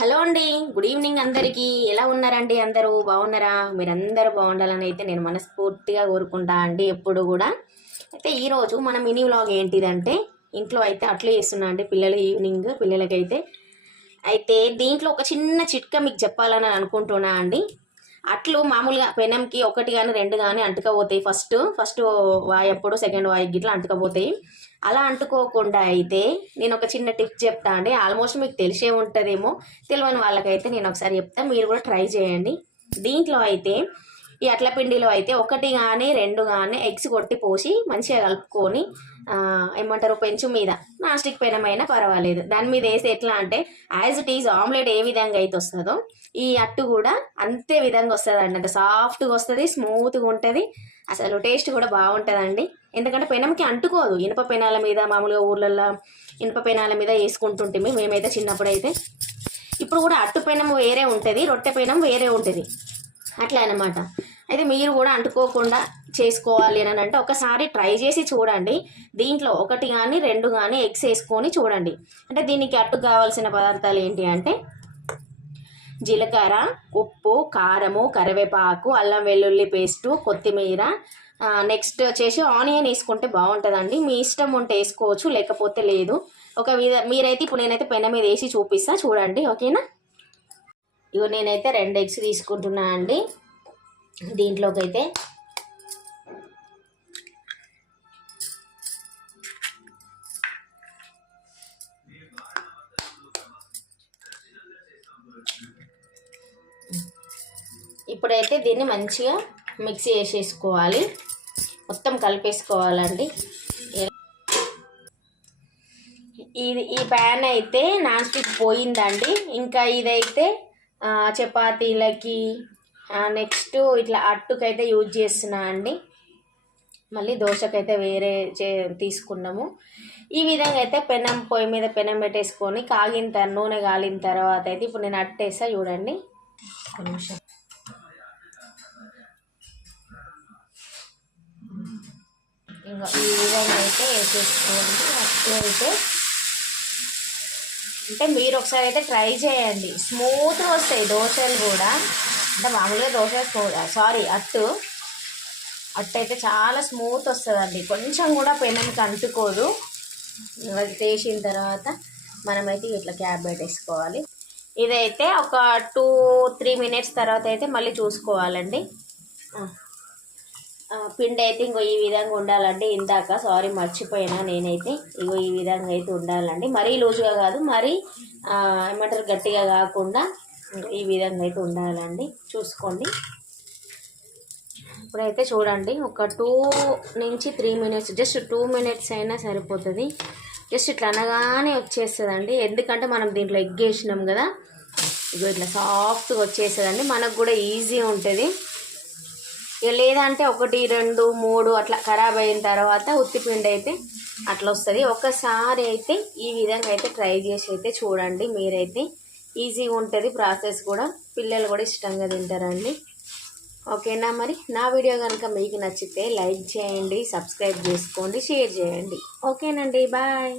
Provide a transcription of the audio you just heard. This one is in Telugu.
హలో అండి, గుడ్ ఈవినింగ్ అందరికీ. ఎలా ఉన్నారండి? అందరూ బాగున్నారా? మీరందరూ బాగుండాలని అయితే నేను మనస్ఫూర్తిగా కోరుకుంటా అండి ఎప్పుడు కూడా. అయితే ఈరోజు మన మినీ వ్లాగ్ ఏంటిదంటే, ఇంట్లో అయితే అట్లే చేస్తున్నా అండి పిల్లలు ఈవినింగ్ పిల్లలకైతే. అయితే దీంట్లో ఒక చిన్న చిట్కా మీకు చెప్పాలని అనుకుంటున్నా అండి. అట్లు మామూలుగా పెనంకి ఒకటి కానీ రెండు కానీ అంటుకపోతాయి. ఫస్ట్ వాయి అప్పుడు సెకండ్ వాయి గిట్లా అంటుకపోతాయి. అలా అంటుకోకుండా అయితే నేను ఒక చిన్న టిప్ చెప్తా అండి. ఆల్మోస్ట్ మీకు తెలిసే ఉంటుందేమో, తెలియని వాళ్ళకైతే నేను ఒకసారి చెప్తాను, మీరు కూడా ట్రై చేయండి. దీంట్లో అయితే ఈ అట్ల పిండిలో అయితే ఒకటి కానీ రెండు కానీ ఎగ్స్ కొట్టి పోసి మంచిగా కలుపుకొని ఏమంటారు పెంచు మీద నాన్ స్టిక్ పెనమైనా పర్వాలేదు దాని మీద వేసి ఎట్లా అంటే యాజ్ ఇట్ ఈజ్ ఆమ్లెట్ ఏ విధంగా అయితే వస్తుందో ఈ అట్టు కూడా అంతే విధంగా వస్తుంది అండి. అంత సాఫ్ట్గా వస్తుంది, స్మూత్గా ఉంటుంది, అసలు టేస్ట్ కూడా బాగుంటుందండి. ఎందుకంటే పెనంకి అంటుకోదు. ఇనుప పెనాల మీద మామూలుగా ఊర్లల్లో ఇనుప పెనాల మీద వేసుకుంటుంటే మేమైతే చిన్నప్పుడు అయితే. ఇప్పుడు కూడా అట్టు పెనం వేరే ఉంటుంది, రొట్టె పెనం వేరే ఉంటుంది, అట్లా అనమాట. అయితే మీరు కూడా అంటుకోకుండా చేసుకోవాలి అని అంటే ఒకసారి ట్రై చేసి చూడండి. దీంట్లో ఒకటి కానీ రెండు కానీ ఎగ్స్ వేసుకొని చూడండి. అంటే దీనికి అట్టు కావాల్సిన పదార్థాలు ఏంటి అంటే జీలకర్ర, ఉప్పు, కారము, కరివేపాకు, అల్లం వెల్లుల్లి పేస్టు, కొత్తిమీర, నెక్స్ట్ వచ్చేసి ఆనియన్ వేసుకుంటే బాగుంటుందండి. మీ ఇష్టం ఉంటే వేసుకోవచ్చు, లేకపోతే లేదు. మీరైతే ఇప్పుడు నేనైతే పెన మీద వేసి చూపిస్తా చూడండి, ఓకేనా? ఇగో నేనైతే 2 ఎగ్స్ తీసుకుంటున్నా అండి. దీంట్లోకి అయితే ఇప్పుడైతే దీన్ని మంచిగా మిక్సీ వేసేసుకోవాలి, మొత్తం కలిపేసుకోవాలండి. ఈ ప్యాన్ అయితే నాన్ స్టిక్ పోయిందండి. ఇంకా ఇదైతే చపాతీలకి నెక్స్ట్ ఇట్లా అట్టుకైతే యూజ్ చేస్తున్నా అండి. మళ్ళీ దోశకైతే వేరే తీసుకున్నాము. ఈ విధంగా అయితే పెనం పొయ్యి మీద పెనం పెట్టేసుకొని నూనె కాలిన తర్వాత అయితే ఇప్పుడు నేను అట్టేస్తా చూడండి. ఒక నిమిషం. ఇంకా ఈ విధంగా అయితే వేసేసుకోండి. అట్టు అయితే అంటే మీరు ఒకసారి అయితే ట్రై చేయండి, స్మూత్గా వస్తాయి దోశలు కూడా. అంటే మామూలుగా అట్టు అయితే చాలా స్మూత్ వస్తుందండి, కొంచెం కూడా పెనంకి అంటుకోదు. అది వేసిన తర్వాత మనమైతే ఇట్లా క్యాప్ పెట్టేసుకోవాలి. ఇదైతే ఒక 2-3 మినిట్స్ తర్వాత అయితే మళ్ళీ చూసుకోవాలండి. పిండి అయితే ఇంకో ఈ విధంగా ఉండాలండి. ఇందాక మర్చిపోయినా నేనైతే. ఇగో ఈ విధంగా అయితే ఉండాలండి, మరీ లూజ్గా కాదు, మరీ ఏమంటారు గట్టిగా కాకుండా ఈ విధంగా అయితే ఉండాలండి. చూసుకోండి. ఇప్పుడైతే చూడండి, ఒక 2-3 మినిట్స్, జస్ట్ 2 మినిట్స్ అయినా సరిపోతుంది. జస్ట్ ఇట్లా అనగానే వచ్చేస్తుందండి. ఎందుకంటే మనం దీంట్లో ఎగ్ వేసినాం కదా, ఇగో ఇట్లా సాఫ్ట్గా వచ్చేస్తుందండి. మనకు కూడా ఈజీ ఉంటుంది. ఇక లేదంటే 1, 2, 3 అట్లా ఖరాబ్ అయిన తర్వాత ఉత్తిపిండి అయితే అట్లా వస్తుంది. ఒకసారి అయితే ఈ విధంగా అయితే ట్రై చేసి అయితే చూడండి. మీరైతే ఈజీగా ఉంటుంది ప్రాసెస్ కూడా, పిల్లలు కూడా ఇష్టంగా తింటారండి. ఓకేనా? మరి నా వీడియో కనుక మీకు నచ్చితే లైక్ చేయండి, సబ్స్క్రైబ్ చేసుకోండి, షేర్ చేయండి. ఓకేనండి, బాయ్.